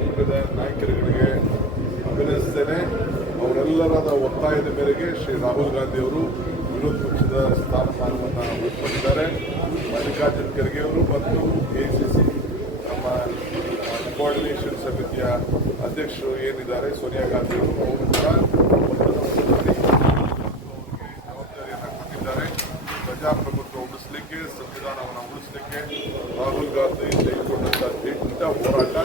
ಲಿಂಗದ ನಾಯಕರುಗಳಿಗೆ ಅಭಿನಯಿಸ್ತೇನೆ ಅವರೆಲ್ಲರಾದ ಒತ್ತಾಯದ ಮೇರೆಗೆ ಶ್ರೀ ರಾಹುಲ್ ಗಾಂಧಿ ಅವರು ವಿರೋಧ ಪಕ್ಷದ ಸ್ಥಾನಮಾನವನ್ನು ಉಳಿಸಿಕೊಂಡಿದ್ದಾರೆ ಮಲ್ಲಿಕಾರ್ಜುನ್ ಖರ್ಗೆ ಅವರು ಮತ್ತು ಕೆ ಸಿ ಸಿ ನಮ್ಮ ಕೋಆರ್ಡಿನೇಷನ್ ಸಮಿತಿಯ ಅಧ್ಯಕ್ಷರು ಏನಿದ್ದಾರೆ, ಸೋನಿಯಾ ಗಾಂಧಿ ಅವರು ಅವರು ಕೂಡ ಜವಾಬ್ದಾರಿಯನ್ನು ಕೊಟ್ಟಿದ್ದಾರೆ. ಪ್ರಜಾಪ್ರಭುತ್ವ ಉಳಿಸಲಿಕ್ಕೆ, ಸಂವಿಧಾನವನ್ನು ಉಳಿಸಲಿಕ್ಕೆ ರಾಹುಲ್ ಗಾಂಧಿ ತೆಗೆದುಕೊಂಡಂತಹ ದಿಟ್ಟ ಹೋರಾಟ.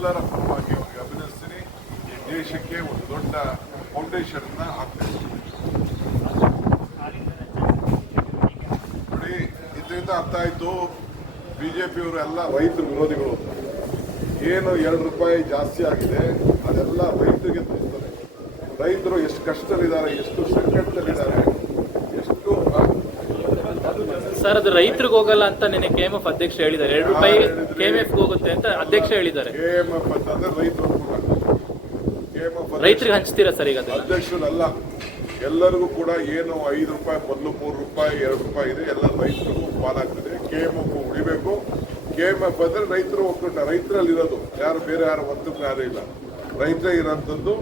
ಎಲ್ಲರ ಪರವಾಗಿ ಅವರಿಗೆ ಅಭಿನಂದಿಸ್ತೀನಿ. ಈ ದೇಶಕ್ಕೆ ಒಂದು ದೊಡ್ಡ ಫೌಂಡೇಶನ್ ಅನ್ನ ಹಾಕ್ತೀನಿ ನೋಡಿ, ಇದರಿಂದ ಅರ್ಥ ಆಯ್ತು. ಬಿಜೆಪಿಯವರು ಎಲ್ಲ ರೈತರು ವಿರೋಧಿಗಳು. ಏನು ಎರಡು ರೂಪಾಯಿ ಜಾಸ್ತಿ ಆಗಿದೆ, ಅದೆಲ್ಲ ರೈತರಿಗೆ ತೋರಿಸ್ತಾರೆ ರೈತರು ಎಷ್ಟು ಕಷ್ಟದಲ್ಲಿದ್ದಾರೆ, ಎಷ್ಟು ಸಂಕಟದಲ್ಲಿದ್ದಾರೆ. ಸರ್ ಅದು ರೈತರಿಗೆ ಹೋಗಲ್ಲ ಅಂತ ನಿನ್ನೆ ಕೆ ಎಂ ಎಫ್ ಅಧ್ಯಕ್ಷ ಹೇಳಿದ್ದಾರೆ. ಎರಡು ರೂಪಾಯಿ? ಕೆ ಎಂ ಎಫ್ ಹೋಗುತ್ತೆ ಅಂತ ಅಧ್ಯಕ್ಷ ಹೇಳಿದ್ದಾರೆ. ಅಂತಂದ್ರೆ ರೈತರು ರೈತರಿಗೆ ಹಂಚ್ತೀರಾ ಸರ್ ಈಗ ಅಧ್ಯಕ್ಷರಲ್ಲ ಎಲ್ಲರಿಗೂ ಕೂಡ ಏನು ಐದು ರೂಪಾಯಿ ಮೊದಲು ಮೂರು ರೂಪಾಯಿ ಎರಡು ರೂಪಾಯಿ ಇದೆ. ಎಲ್ಲ ರೈತರಿಗೂ ಪಾಲಾಗ್ತದೆ ಕೆ ಎಂ ಎಫ್ ಉಳಿಬೇಕು. ಕೆ ಎಂ ಎಫ್ ಅಂದ್ರೆ ರೈತರು ಒಕ್ಕೂಟ ರೈತರಲ್ಲಿ ಇರೋದು. ಯಾರು ಬೇರೆ ಯಾರು ಒತ್ತು ಯಾರು ಇಲ್ಲ. ರೈತರೇ ಇರೋಂಥದ್ದು.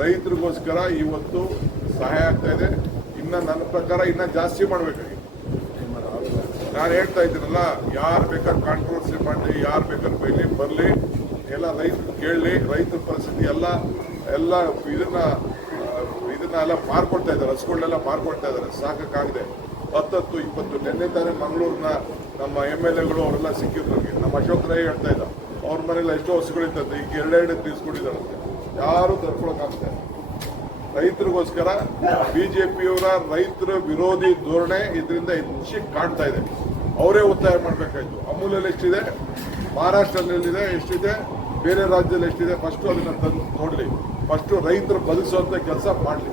ರೈತರಿಗೋಸ್ಕರ ಇವತ್ತು ಸಹಾಯ ಆಗ್ತಾ ಇದೆ. ಇನ್ನ ನನ್ನ ಪ್ರಕಾರ ಇನ್ನ ಜಾಸ್ತಿ ಮಾಡ್ಬೇಕಾಗಿ ನಾನು ಹೇಳ್ತಾ ಇದ್ದೀನಲ್ಲ, ಯಾರು ಬೇಕಾದ್ರೆ ಕಾಂಟ್ರವರ್ಸಿ ಮಾಡಲಿ, ಯಾರು ಬೇಕಾದ್ರೆ ಬೈಲಿ, ಬರಲಿ, ಎಲ್ಲ ರೈತರು ಕೇಳಲಿ ರೈತರ ಪರಿಸ್ಥಿತಿ ಎಲ್ಲ ಎಲ್ಲ ಇದನ್ನ ಇದನ್ನ ಎಲ್ಲ ಮಾರ್ಕೊಳ್ತಾ ಇದ್ದಾರೆ ಹಸುಗಳನ್ನೆಲ್ಲ ಮಾರ್ಕೊಳ್ತಾ ಇದ್ದಾರೆ ಸಾಕಾಗಿದೆ ಹತ್ತತ್ತು, ಇಪ್ಪತ್ತು, ನಿನ್ನೆ ತಾನೇ ಮಂಗಳೂರಿನ ನಮ್ಮ ಎಂ ಎಲ್ ಎಗಳು ಅವರೆಲ್ಲ ಸಿಕ್ಕಿದ್ರು ನನಗೆ ನಮ್ಮ ಅಶೋಕ್ ರೈ ಹೇಳ್ತಾ ಇದ್ದ, ಅವ್ರ ಮನೇಲಿ ಎಷ್ಟೋ ಹಸುಗಳಿತ್ತಂತೆ ಈಗ ಎರಡೆರಡು ತೀರಿಸ್ಕೊಂಡಿದ್ದಾರಂತೆ ಯಾರು ತರ್ಕೊಳಕ್ಕಾಗ್ತಾ ರೈತರಿಗೋಸ್ಕರ ಬಿಜೆಪಿಯವರ ರೈತರ ವಿರೋಧಿ ಧೋರಣೆ ಇದರಿಂದ ಹೆಚ್ಚಿಗೆ ಕಾಣ್ತಾ ಇದೆ. ಅವರೇ ಒತ್ತಾಯ ಮಾಡಬೇಕಾಯ್ತು. ಅಮೂಲ್ಯಲ್ಲಿ ಎಷ್ಟಿದೆ? ಮಹಾರಾಷ್ಟ್ರದಲ್ಲಿದೆ ಎಷ್ಟಿದೆ? ಬೇರೆ ರಾಜ್ಯದಲ್ಲಿ ಎಷ್ಟಿದೆ? ಫಸ್ಟ್ ಅದನ್ನ ತಂದು ನೋಡಲಿ. ಫಸ್ಟ್ ರೈತರು ಬದುಕಿಸುವಂತ ಕೆಲಸ ಮಾಡಲಿ.